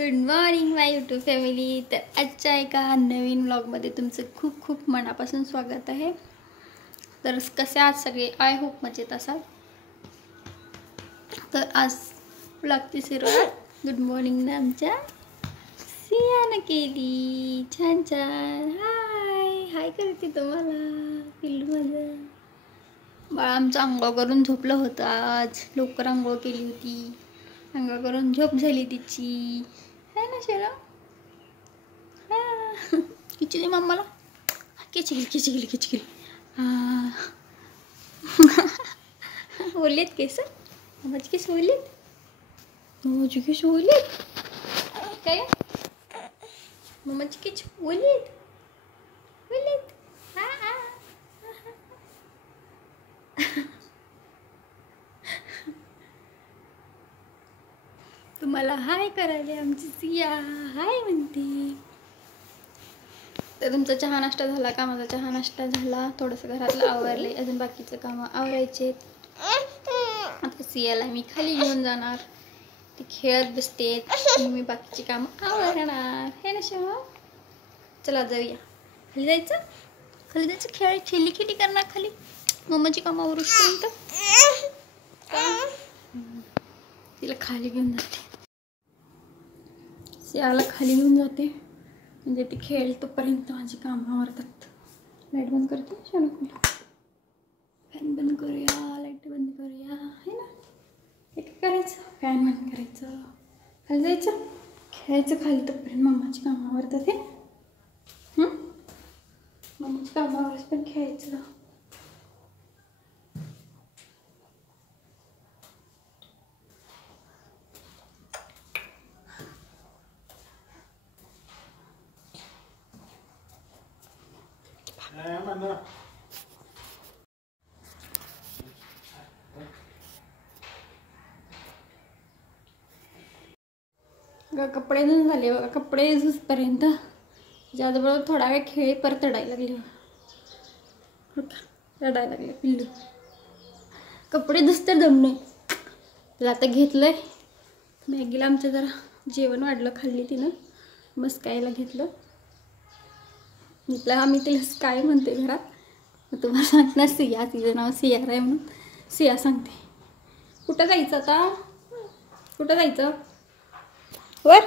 Good morning माय YouTube family. तर आजच्या एका नवीन व्लॉगमध्ये तुमचं खूप खूप मनापासून स्वागत आहे। तर कसे आहात सगळे? आय होप मजेत असाल। तर आज व्लॉगची सुरुवात गुड मॉर्निंगने आमच्या सियाने केली। छान छान हाय हाय करते तुम्हाला पिल्लू माझं। बाळा आमचं आंघोळ करून झोपलं होतं। आज लवकर आंघोळ केली होती, आंघोळ करून झोप झाली तिची, है ना शेरा? हां किची दे मम्माला, खिची गेली हां ओलेत केस, मम्माची केस ओलेत, मम्माची केस ओलेत काय? मम्माची केस ओलेत ओलेत तुम्हाला हाय करायला आमची सिया हाय म्हणते। तर तुमचा चहा नाश्ता झाला का? माझा चहा नाश्ता झाला, थोडंसं घरातलं आवरले, अजून बाकीचं कामं आवरायचे। आता सियाला मी खाली घेऊन जाणार, ती खेळत बसते आणि मी बाकीची कामं आवरणार, हे ना शिवा? चला जाऊया, खाली जायचं, खाली जायचं, खेळी करणार खाली मम्माची कामं आवरूपर्यंत। तिला खाली घेऊन जाते, सियाला खाली घेऊन जाते, म्हणजे ती खेळेल तोपर्यंत माझी कामं आवरतात। लाईट बंद करते, फॅन बंद करूया, लाईट बंद करूया, है ना? हे काय करायचं, फॅन बंद करायचं, खाली जायचं, खेळायचं खाली तोपर्यंत मम्माची कामं आवरतात। हे मम्माची कामं आवरत पण खेळायचं। कपडे धुवून झाले बघा, कपडे धुसपर्यंत ज्याबरोबर थोडा वेळ खेळी, परत रडायला लागले पिल्लू। कपडे धुसते दम नाही त्याला। आता घेतलंय मॅगीला, आमच्या जरा जेवण वाढलं, खाल्ली तिनं, मस्त कायला घेतलं आम्ही तिला काय म्हणते घरात, मग तुम्हाला सांगणार सिया, तिचं नाव सिया आहे म्हणून सिया सांगते। कुठं जायचं आता, कुठं जायचं वर?